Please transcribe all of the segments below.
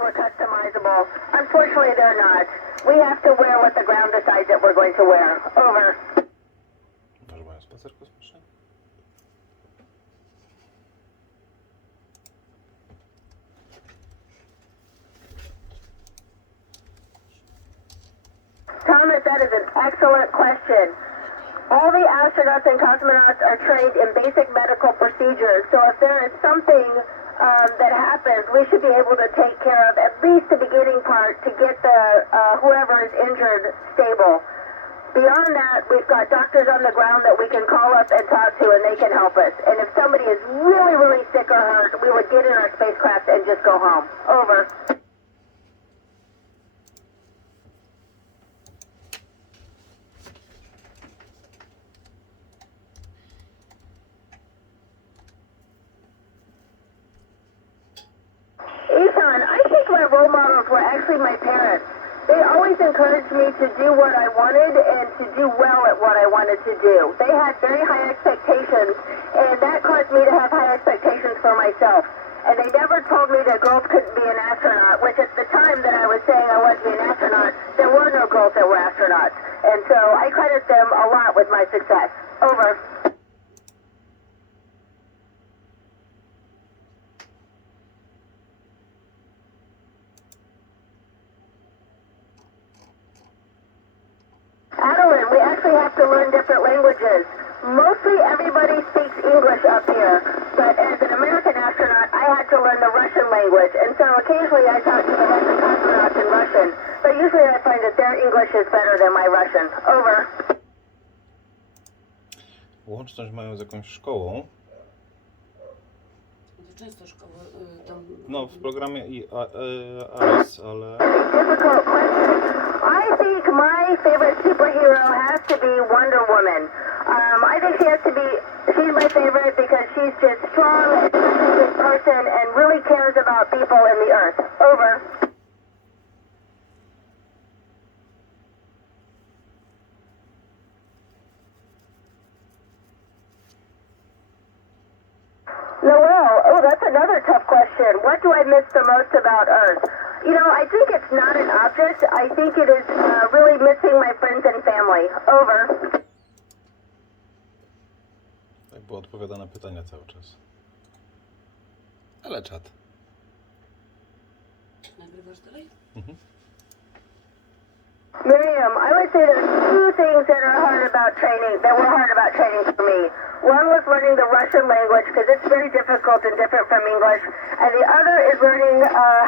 were customizable. Unfortunately, they're not. We have to wear what the ground decides that we're going to wear. Over. Może mają spacer kosmiczny? Thomas, that is an excellent question. All the astronauts and cosmonauts are trained in basic medical procedures, so if there is something that happens, we should be able to take care of at least the beginning part to get the whoever is injured stable. Beyond that, we've got doctors on the ground that we can call up and talk to, and they can help us. And if somebody is really, really sick or hurt, we would get in our spacecraft and just go home. Over. Ethan, I think my role models were actually my parents. They always encouraged me to do what I wanted and to do well at what I wanted to do. They had very high expectations, and that caused me to have high expectations for myself. And they never told me that girls couldn't be an astronaut, which at the time that I was saying I wanted to be an astronaut, there were no girls that were astronauts. And so I credit them a lot with my success. Over. Adeline, we actually have to learn different languages. Mostly everybody speaks English up here, but as an American astronaut, I had to learn the Russian language, and so occasionally I talk to the Russian cosmonauts in Russian, but usually I find that their English is better than my Russian. Over. Łączność mają z jakąś szkołą. Często szkoły tam... No, w programie ARISS, ale... Difficult question. I think my favorite superhero has to be Wonder Woman. I think she's my favorite because she's just strong and such a good person and really cares about people in the earth. Over. Noel, oh, that's another tough question. What do I miss the most about Earth? You know, I think it's not an object. I think it is really missing my friends and family. Over. Tak było odpowiada na pytania cały czas. Ale czat. Nagrywasz dalej? Miriam, I would say there's two things that were hard about training for me. One was learning the Russian language because it's very difficult and different from English. And the other is learning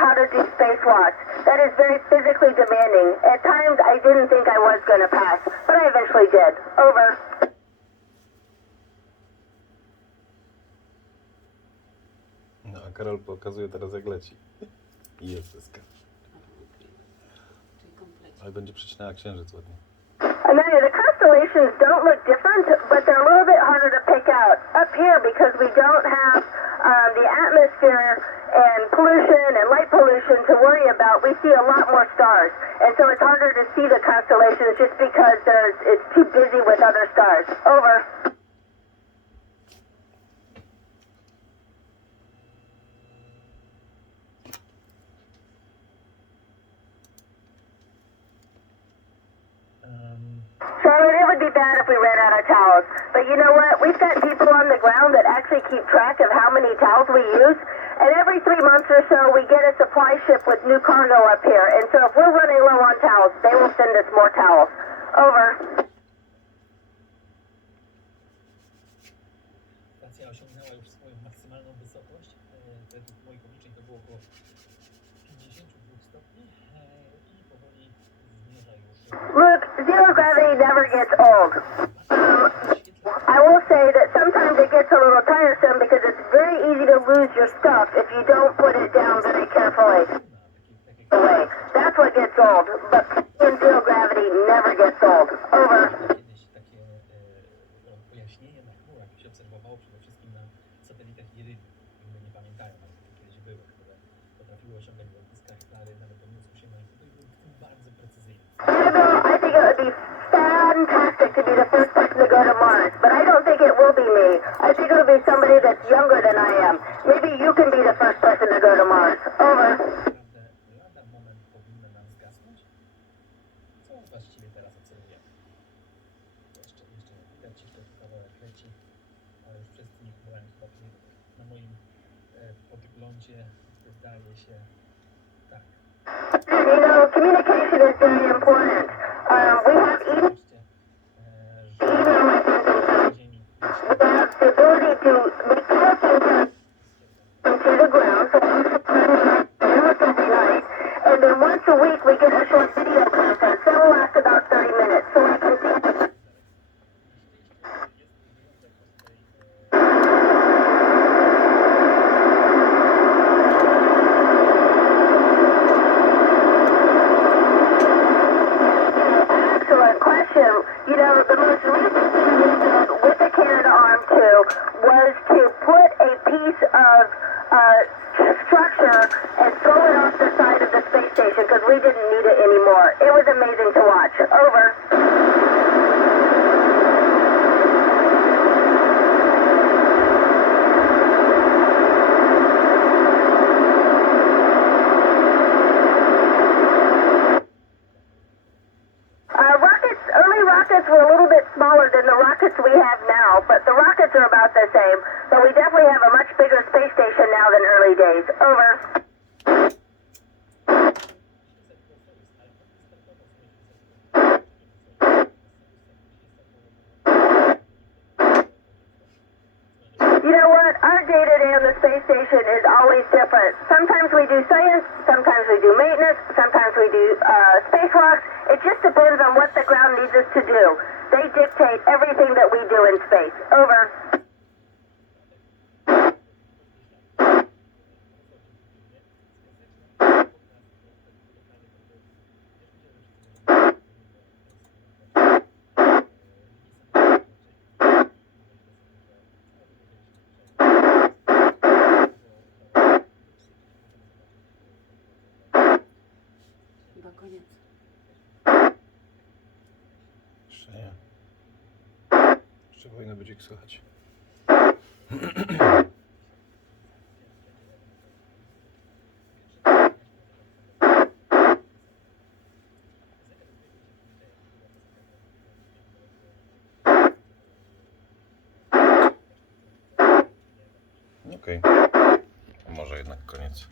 how to do spacewalks. That is very physically demanding. At times I didn't think I was going to pass, but I eventually did. Over. No, a Karol pokazuje teraz jak leci. ISS. Ale będzie przecinała księżyc ładnie. Amelia, the constellations don't look different, but they're a little bit harder to pick out up here because we don't have the atmosphere and pollution and light pollution to worry about. We see a lot more stars, and so it's harder to see the constellations just because it's too busy with other stars. Over. Charlotte, it would be bad if we ran out of towels. But you know what? We've got people on the ground that actually keep track of how many towels we use. And every 3 months or so, we get a supply ship with new cargo up here. And so if we're running low on towels, they will send us more towels. Over. Stacja osiągnęła już swoją maksymalną wysokość. Według moich obliczeń to było około 52 stopni i powoli zmierza już. Look, zero gravity never gets old. I will say that sometimes it gets a little tiresome because it's very easy to lose your stuff if you don't put it down very carefully. Away. That's what gets old, but in zero gravity never gets old. Over. Kiedyś takie pojaśnienie na chmurach się obserwowało przede wszystkim na satelitach Irydium. Inne nie pamiętają, ale takie kiedyś były, które potrafiły osiągać w lotniskach klary nawet do minus 18. To były bardzo precyzyjne. Annabelle, I think it would be fantastic to be the first person to go to Mars, but I don't think it will be me. I think it'll be somebody that's younger than I am. Maybe you can be the first person to go to Mars. Over. właściwie teraz obserwujemy. Jeszcze widać, jeszcze tu kawałek leci, ale już wszyscy nie próbowałem chyba na moim podglądzie wydaje się tak. You know, communication is very important. We have email. We have the ability to make telephone to the ground, so every night, and then once a week we get a short video conference. That will last about 30 minutes, so we can see. Excellent question. You know, the most recent thing we did with the Canadarm2 was to put a piece of structure and throw it off the side of the space station because we didn't need it anymore. It was amazing to watch. Over. Early rockets were a little bit smaller than the rockets we have now, but the rockets are about the same. But we definitely have a much bigger space station now than early days. Over. You know what? Our day-to-day on the space station is always different. Sometimes we do science, sometimes we do maintenance, sometimes we do spacewalks. It just depends on what the ground needs us to do. They dictate everything that we do in space. Over. Chyba koniec. Jeszcze nie. Jeszcze powinno być ich słychać. Okej. Może jednak koniec.